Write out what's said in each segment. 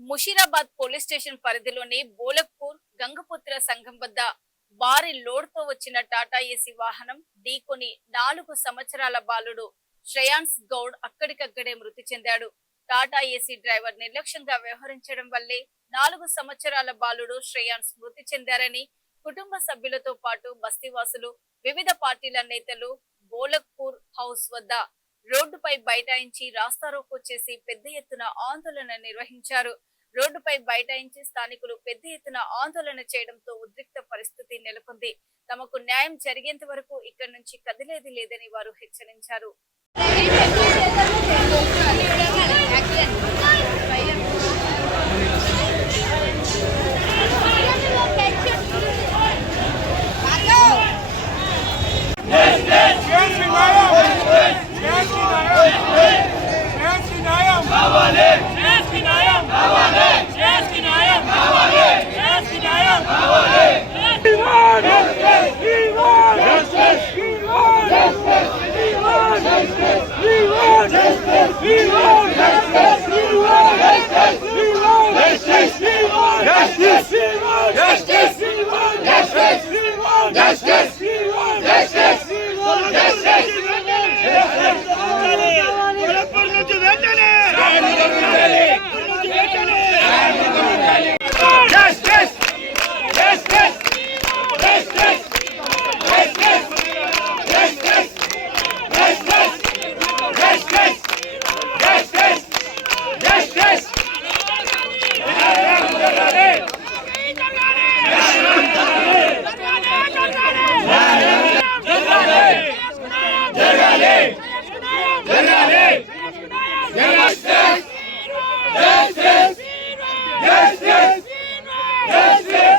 Musheerabad police station పరిధిలోని బోలక్పూర్ గంగపుత్ర సంఘం వద్ద భారీ లోడ్ తో వచ్చిన టాటా ఏసీ వాహనం ఢీకొని 4 సంవత్సరాల బాలుడు శ్రేయాన్స్ గౌడ్ అక్కడికక్కడే మృతి చెందాడు. టాటా ఏసీ డ్రైవర్ నిర్లక్ష్యంగా వ్యవహరించడం వల్లే 4 సంవత్సరాల బాలుడు శ్రేయాన్స్ మృతి చెందారని కుటుంబ సభ్యులతో పాటు బస్తీవాసులు, వివిధ పార్టీల నేతలు బోలక్పూర్ హౌస్ వద్ద రోడ్డుపై బైఠాయించి రాస్తారోకో చేసి పెద్ద ఎత్తున ఆందోళన నిర్వహించారు. రోడ్డుపై బైఠాయించి స్థానికులు పెద్ద ఎత్తున ఆందోళన చేయడంతో ఉద్రిక్త పరిస్థితి నెలకొంది. తమకు న్యాయం జరిగేంత వరకు ఇక్కడి నుంచి కదిలేది లేదని వారు హెచ్చరించారు.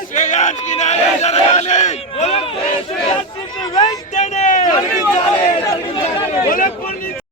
శ్రేయాన్స్ కి న్యాయం జరగాలి.